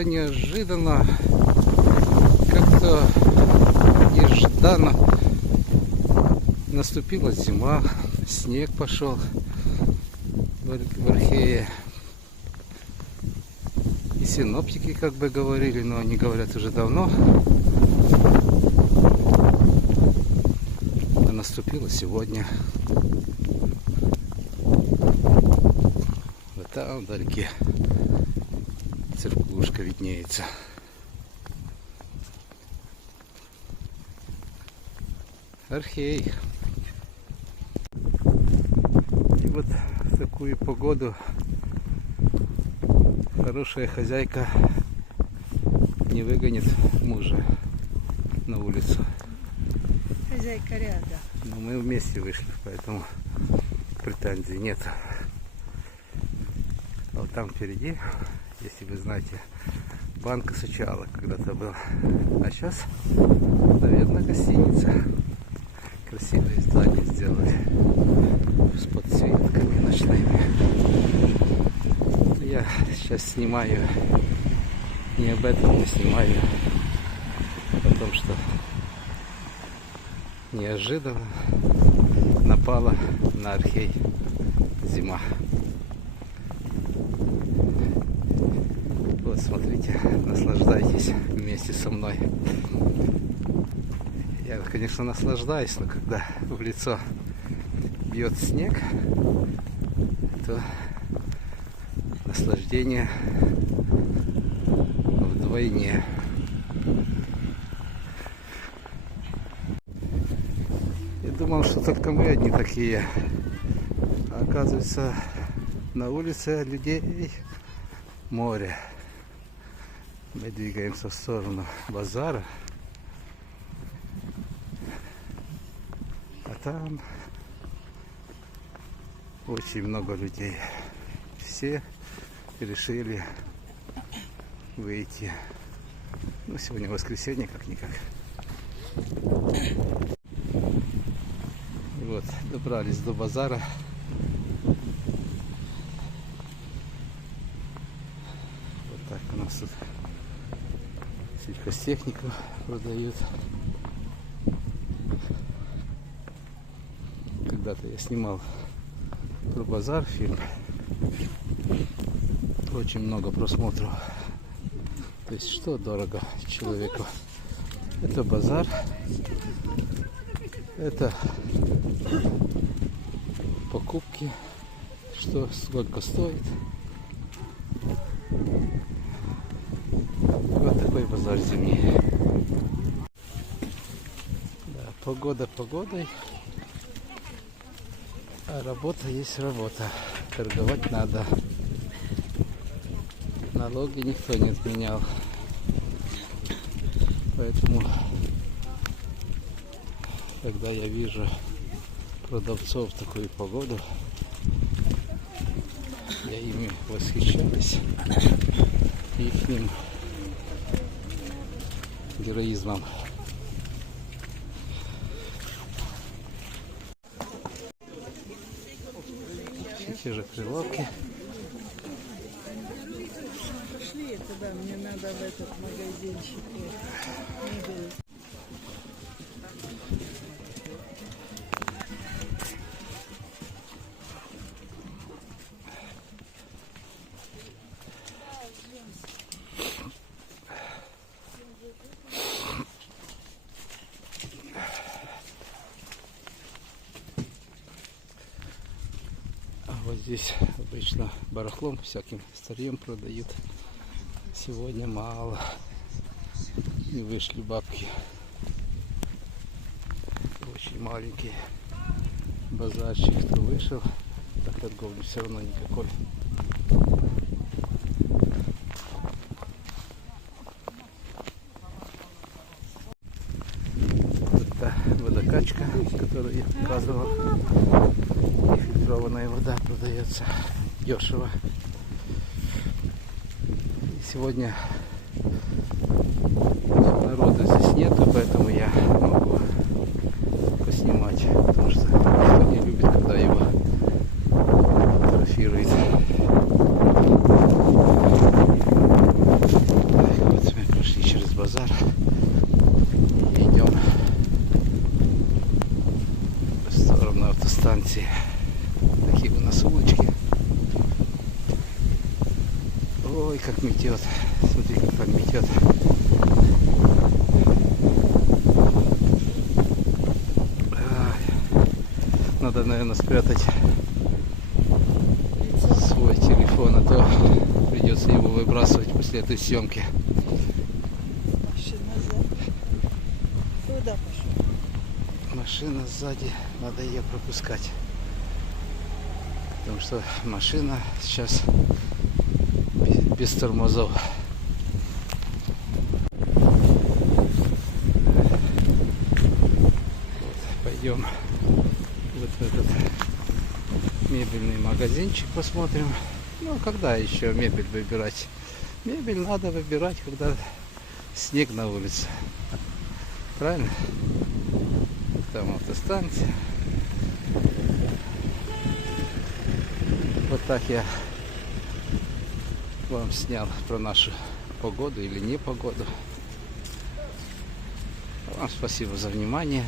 как-то неожиданно, как-то нежданно наступила зима, снег пошел в Архее. И синоптики как бы говорили, но они говорят уже давно. А наступило сегодня. Вот там вдалеке церквушка виднеется. Архей. И вот в такую погоду хорошая хозяйка не выгонит мужа на улицу. Хозяйка рядом. Но мы вместе вышли, поэтому претензий нет. А вот там впереди, если вы знаете, банк Сычала когда-то был. А сейчас, наверное, гостиница. Красивое здание сделали с подсветками ночными. Я сейчас снимаю не об этом, я снимаю о том, что неожиданно напала на Архей зима. Вот смотрите, наслаждайтесь вместе со мной. Я, конечно, наслаждаюсь, но когда в лицо бьет снег, то наслаждение вдвойне. Я думал, что только мы одни такие. А оказывается, на улице людей море. Мы двигаемся в сторону базара. А там очень много людей. Все решили выйти. Ну, сегодня воскресенье, как-никак. Вот, добрались до базара. Вот так у нас тут сельхозтехнику продают. Когда-то я снимал про базар фильм. Очень много просмотров. То есть что дорого человеку? Это базар. Это покупки. Что сколько стоит. Вот такой базар зимний. Да, погода погодой. А работа есть работа. Торговать надо. Налоги никто не отменял. Поэтому, когда я вижу продавцов в такую погоду, я ими восхищаюсь. Ихним героизмом. Те же прилавки. Пошли туда, мне надо в этот магазинчик. Вот здесь обычно барахлом всяким старьем продают. Сегодня мало. Не вышли бабки. Очень маленький базарчик. Кто вышел, так торговли все равно никакой. Это водокачка, которую я показывал. Нефильтрованная вода продается дешево. И сегодня народа здесь нету, поэтому я могу поснимать, потому что никто не любит, когда его фотографирует. Ой, как метет. Смотри, как там метет. Надо, наверное, спрятать свой телефон, а то придется его выбрасывать после этой съемки. Машина сзади. Куда пошел? Машина сзади, надо ее пропускать. Потому что машина сейчас без тормозов. Вот, пойдем вот в этот мебельный магазинчик посмотрим. Ну, когда еще мебель выбирать? Мебель надо выбирать, когда снег на улице. Правильно? Там автостанция. Вот так я вам снял про нашу погоду или не погоду. Вам спасибо за внимание.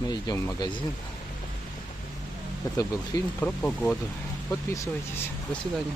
Мы идем в магазин. Это был фильм про погоду. Подписывайтесь. До свидания.